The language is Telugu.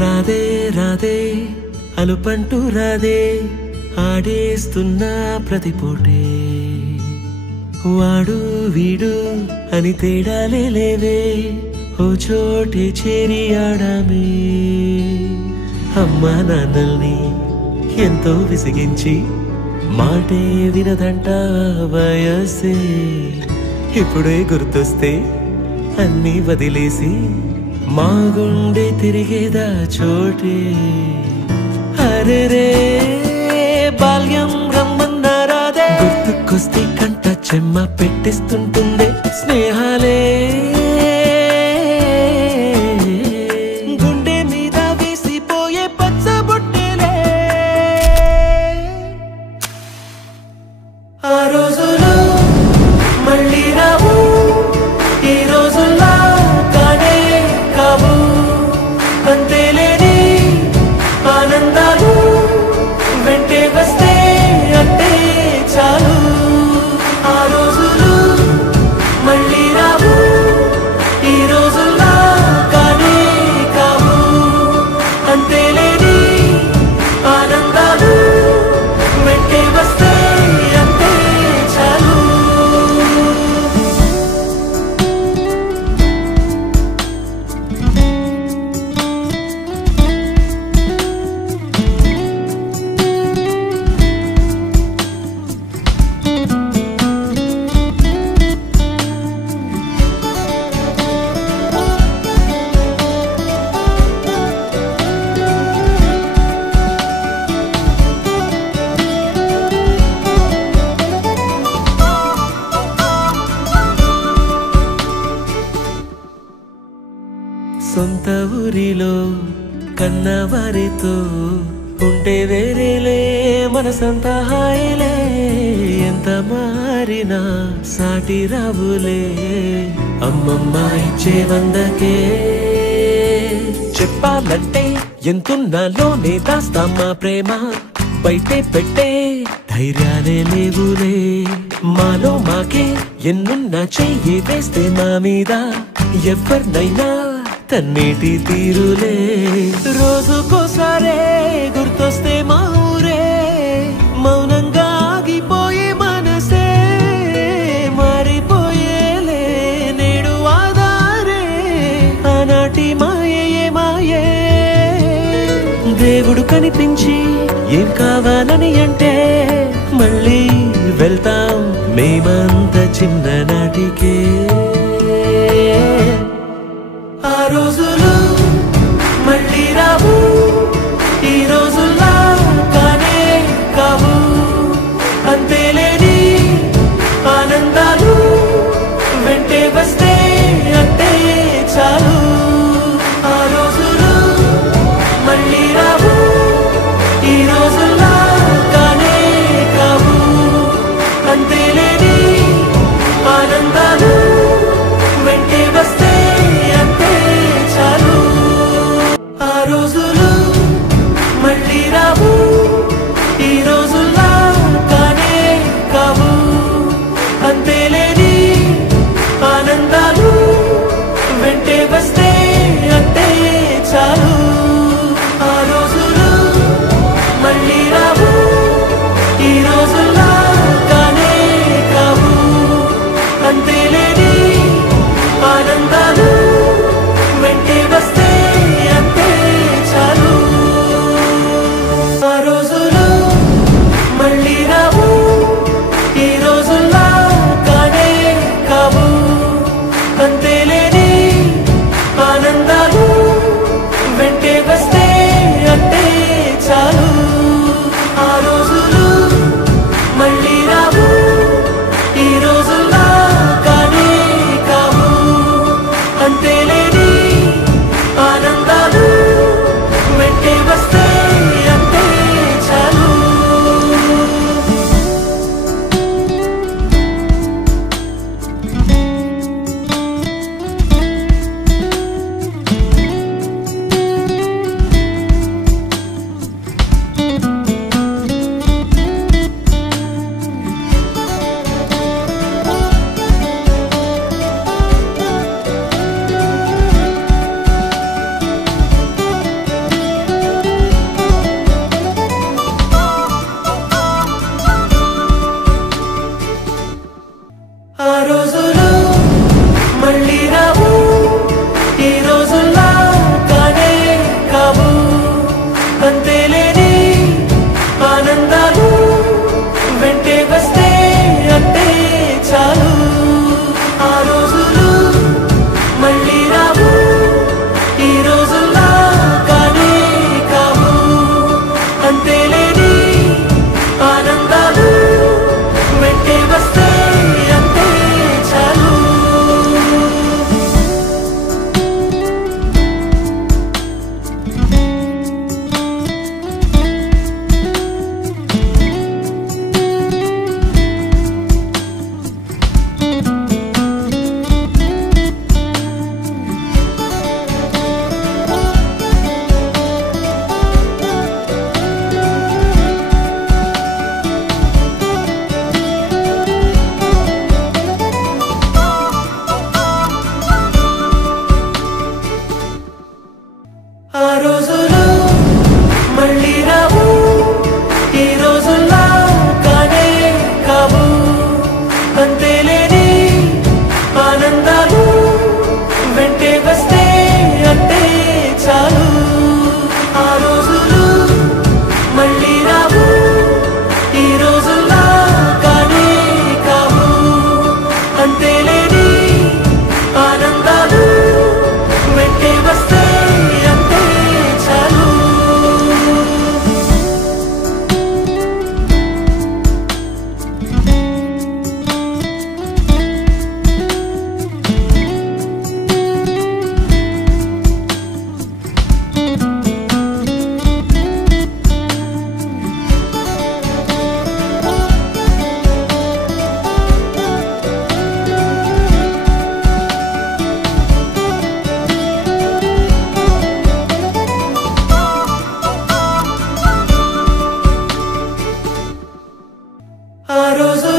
రాధే రాధే అలుపంటూ రాధే ఆడేస్తున్నా ప్రతిపోటే వాడు వీడు అని తేడాలే లేవే ఓ చోటే చేరి ఆడామే అమ్మా నాన్నల్ని ఎంతో విసిగించి మాటే వినదంట వయసే ఇప్పుడే గుర్తొస్తే అన్నీ వదిలేసి మా గుండె తిరిగేదా చోటే అరెరే బాల్యం రమ్మన్నారాదే గుర్తుకొస్తే కంట చెమ్మ పెట్టిస్తుంటుందే స్నేహాలే గుండె మీద వేసిపోయే పచ్చబొట్టెలే ఆ రోజులు మళ్ళీ రావు ఈ రోజుల్లా కానే కావు అంతేలేని ఆనందాలు వెంటే వస్తే అంటే చాలు ఆ రోజులు మళ్ళీ రావు ఈ రోజుల్లా కానే కావు అంతేలేని ఆనందాలు వెంటే వస్తే అంటే చాలు సొంత ఊరిలో కన్నవారితో ఉంటే వేరేలే మనసంతా హాయిలే ఎంత మారినా సాటి రావులే అమ్మమ్మ ఇచ్చే వందకే చెప్పాలంటే ఎంతున్నాలోనే దాస్తామా ప్రేమ బయటే పెట్టే ధైర్యాలే లేవులే మాలో మాకే ఎన్నున్నా చెయ్యి వేస్తే మా మీద ఎవరినైనా తన్నేటి తీరులే రోజుకోసారే గుర్తొస్తే మా ఊరే మౌనంగా ఆగిపోయే మనసే మారిపోయేలే నేడు ఆధారే ఆనాటి మాయే మాయే దేవుడు కనిపించి ఏం కావాలని అంటే మళ్ళీ వెళ్తాం మేమంత చిన్ననాటికే ఆ రోజులు మళ్ళీ రావు ఈ రోజుల్లా కానే కావు అంతేలేని ఆనందాలు వెంటే వస్తే అంటే చాలు ఆ రోజులు మళ్ళీ రావు ఈ రోజుల్లా కానే కావు అంతేలేని ఆనందాలు వెంటే వస్తే అంటే చాలు ఆ రోజు